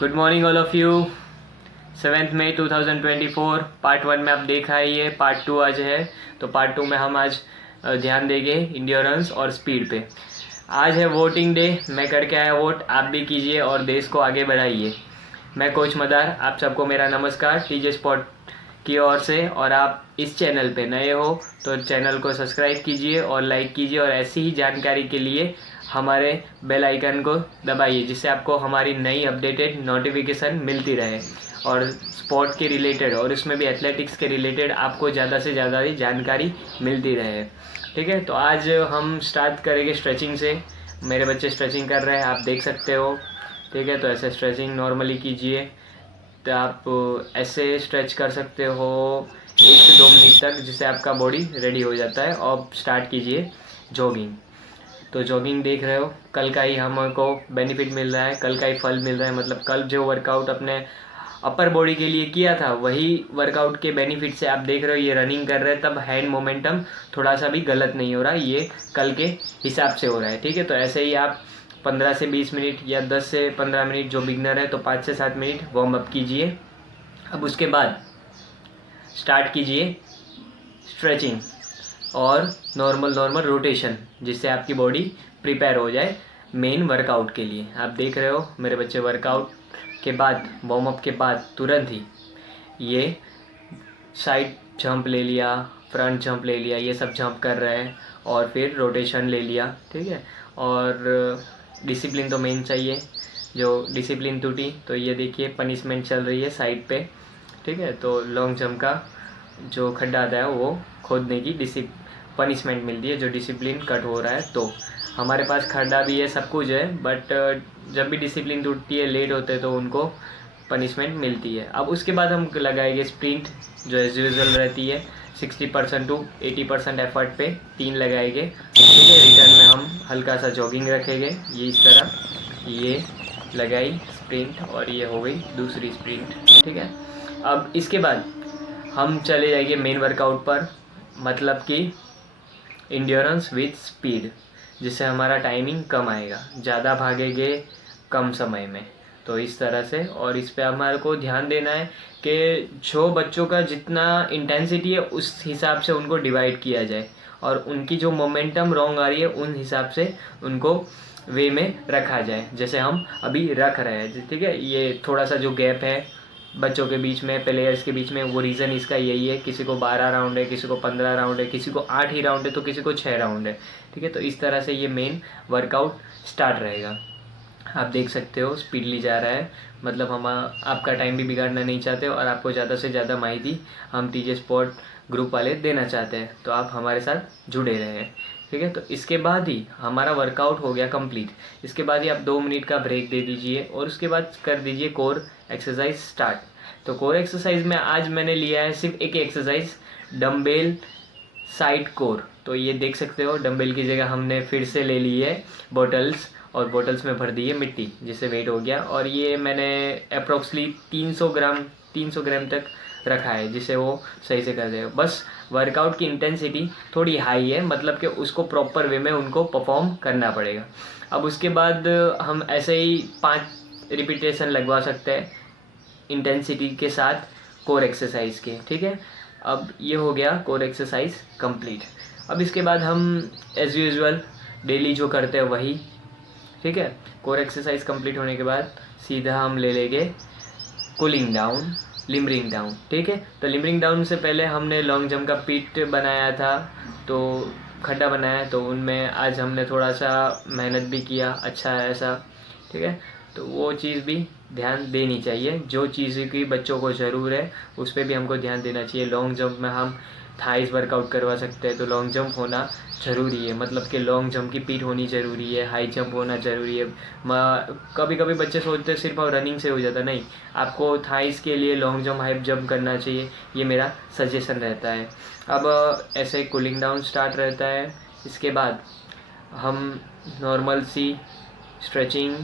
Good morning all of you. 7 मई 2024 part 1 में आप देखा है, ये पार्ट 2 आज है। तो पार्ट 2 में हम आज ध्यान देंगे इंड्योरेंस और स्पीड पे। आज है वोटिंग डे, मैं करके आया वोट, आप भी कीजिए और देश को आगे बढ़ाइए। मैं कोच मदार, आप सबको मेरा नमस्कार टीजे स्पॉट की ओर से। और आप इस चैनल पे नए हो तो चैनल को सब्सक्राइब कीजिए और लाइक कीजिए, और ऐसी ही जानकारी के लिए हमारे बेल आइकन को दबाइए, जिससे आपको हमारी नई अपडेटेड नोटिफिकेशन मिलती रहे। और स्पोर्ट के रिलेटेड और इसमें भी एथलेटिक्स के रिलेटेड आपको ज़्यादा से ज़्यादा जानकारी मिलती रहे। ठीक है, तो आज हम स्टार्ट करेंगे स्ट्रेचिंग से। मेरे बच्चे स्ट्रेचिंग कर रहे हैं, आप देख सकते हो। ठीक है, तो ऐसे स्ट्रेचिंग नॉर्मली कीजिए। तो आप ऐसे स्ट्रेच कर सकते हो 1 से 2 मिनट तक, जिससे आपका बॉडी रेडी हो जाता है। और स्टार्ट कीजिए जॉगिंग। तो जॉगिंग देख रहे हो, कल का ही हमको बेनिफिट मिल रहा है, कल का ही फल मिल रहा है। मतलब कल जो वर्कआउट अपने अपर बॉडी के लिए किया था, वही वर्कआउट के बेनिफिट से आप देख रहे हो ये रनिंग कर रहे हैं, तब हैंड मोमेंटम थोड़ा सा भी गलत नहीं हो रहा, ये कल के हिसाब से हो रहा है। ठीक है, तो ऐसे ही आप 15 से 20 मिनट या 10 से 15 मिनट, जो बिगनर है तो 5 से 7 मिनट वार्म अप कीजिए। अब उसके बाद स्टार्ट कीजिए स्ट्रेचिंग और नॉर्मल रोटेशन, जिससे आपकी बॉडी प्रिपेयर हो जाए मेन वर्कआउट के लिए। आप देख रहे हो मेरे बच्चे वर्कआउट के बाद, वार्म अप के बाद तुरंत ही ये साइड जंप ले लिया, फ्रंट जंप ले लिया, ये सब जंप कर रहे हैं, और फिर रोटेशन ले लिया। ठीक है, और डिसिप्लिन तो मेन चाहिए। जो डिसिप्लिन टूटी तो ये देखिए पनिशमेंट चल रही है साइड पे। ठीक है, तो लॉन्ग जंप का जो खड्डा आता है वो खोदने की पनिशमेंट मिलती है, जो डिसिप्लिन कट हो रहा है। तो हमारे पास खड्डा भी है, सब कुछ है, बट जब भी डिसिप्लिन टूटती है, लेट होते हैं, तो उनको पनिशमेंट मिलती है। अब उसके बाद हम लगाएंगे स्प्रिंट, जो एज यूजुअल रहती है 60% टू 80% एफर्ट पे 3 लगाएंगे। ठीक है, रिटर्न में हम हल्का सा जॉगिंग रखेंगे, ये इस तरह ये लगाई स्प्रिंट, और ये हो गई दूसरी स्प्रिंट। ठीक है, अब इसके बाद हम चले जाएंगे मेन वर्कआउट पर, मतलब कि इंड्योरेंस विद स्पीड, जिससे हमारा टाइमिंग कम आएगा, ज़्यादा भागेंगे कम समय में। तो इस तरह से, और इस पे हमारे को ध्यान देना है कि जो बच्चों का जितना इंटेंसिटी है उस हिसाब से उनको डिवाइड किया जाए, और उनकी जो मोमेंटम रॉन्ग आ रही है उन हिसाब से उनको वे में रखा जाए, जैसे हम अभी रख रहे हैं। ठीक है, ये थोड़ा सा जो गैप है बच्चों के बीच में, प्लेयर्स के बीच में, वो रीज़न इसका यही है। किसी को 12 राउंड है, किसी को 15 राउंड है, किसी को 8 ही राउंड है, तो किसी को 6 राउंड है। ठीक है, तो इस तरह से ये मेन वर्कआउट स्टार्ट रहेगा। आप देख सकते हो स्पीडली जा रहा है, मतलब हम आपका टाइम भी बिगाड़ना नहीं चाहते, और आपको ज़्यादा से ज़्यादा माहिती हम टीजे स्पॉट ग्रुप वाले देना चाहते हैं, तो आप हमारे साथ जुड़े रहें। ठीक है, तो इसके बाद ही हमारा वर्कआउट हो गया कंप्लीट। इसके बाद ही आप 2 मिनट का ब्रेक दे दीजिए, और उसके बाद कर दीजिए कोर एक्सरसाइज स्टार्ट। तो कोर एक्सरसाइज में आज मैंने लिया है सिर्फ एक एक्सरसाइज, डम्बेल साइड कोर। तो ये देख सकते हो, डम्बेल की जगह हमने फिर से ले ली है बॉटल्स, और बॉटल्स में भर दी है मिट्टी, जिससे वेट हो गया। और ये मैंने अप्रोक्सली 300 ग्राम तक रखा है, जिसे वो सही से कर देगा। बस वर्कआउट की इंटेंसिटी थोड़ी हाई है, मतलब कि उसको प्रॉपर वे में उनको परफॉर्म करना पड़ेगा। अब उसके बाद हम ऐसे ही 5 रिपीटेशन लगवा सकते हैं इंटेंसिटी के साथ कोर एक्सरसाइज के। ठीक है, अब ये हो गया कोर एक्सरसाइज कंप्लीट। अब इसके बाद हम एज यूजुअल डेली जो करते हैं वही। ठीक है, कोर एक्सरसाइज कंप्लीट होने के बाद सीधा हम ले लेंगे कूलिंग डाउन, लिम्बरिंग डाउन। ठीक है, तो लिम्बरिंग डाउन से पहले हमने लॉन्ग जंप का पिट बनाया था, तो खड्डा बनाया, तो उनमें आज हमने थोड़ा सा मेहनत भी किया, अच्छा है ऐसा। ठीक है, तो वो चीज़ भी ध्यान देनी चाहिए, जो चीज़ की बच्चों को ज़रूर है उस पर भी हमको ध्यान देना चाहिए। लॉन्ग जंप में हम थाइस वर्कआउट करवा सकते हैं, तो लॉन्ग जंप होना ज़रूरी है, मतलब कि लॉन्ग जंप की पीठ होनी ज़रूरी है, हाई जंप होना ज़रूरी है। कभी कभी बच्चे सोचते हैं सिर्फ रनिंग से हो जाता, नहीं, आपको थाइस के लिए लॉन्ग जंप हाई जंप करना चाहिए, ये मेरा सजेशन रहता है। अब ऐसे कूलिंग डाउन स्टार्ट रहता है। इसके बाद हम नॉर्मल सी स्ट्रेचिंग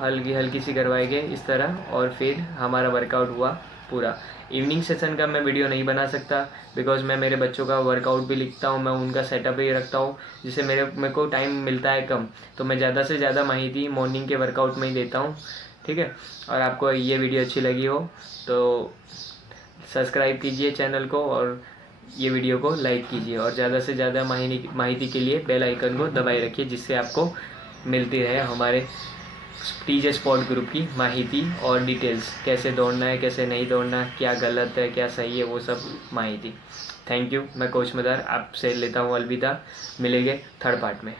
हल्की हल्की सी करवाएंगे इस तरह, और फिर हमारा वर्कआउट हुआ पूरा। इवनिंग सेशन का मैं वीडियो नहीं बना सकता, बिकॉज मैं मेरे बच्चों का वर्कआउट भी लिखता हूँ, मैं उनका सेटअप भी रखता हूँ, जिससे मेरे को टाइम मिलता है कम, तो मैं ज़्यादा से ज़्यादा माहिती मॉर्निंग के वर्कआउट में ही देता हूँ। ठीक है। और आपको ये वीडियो अच्छी लगी हो तो सब्सक्राइब कीजिए चैनल को और ये वीडियो को लाइक कीजिए और ज़्यादा से ज़्यादा माहिती के लिए बेल आइकन को दबाए रखिए, जिससे आपको मिलती रहे हमारे टीजे स्पोर्ट ग्रुप की माहिती और डिटेल्स, कैसे दौड़ना है कैसे नहीं दौड़ना, क्या गलत है क्या सही है, वो सब माहिती। Thank you. मैं कोच मदार आपसे लेता हूँ अलविदा, मिलेंगे थर्ड पार्ट में।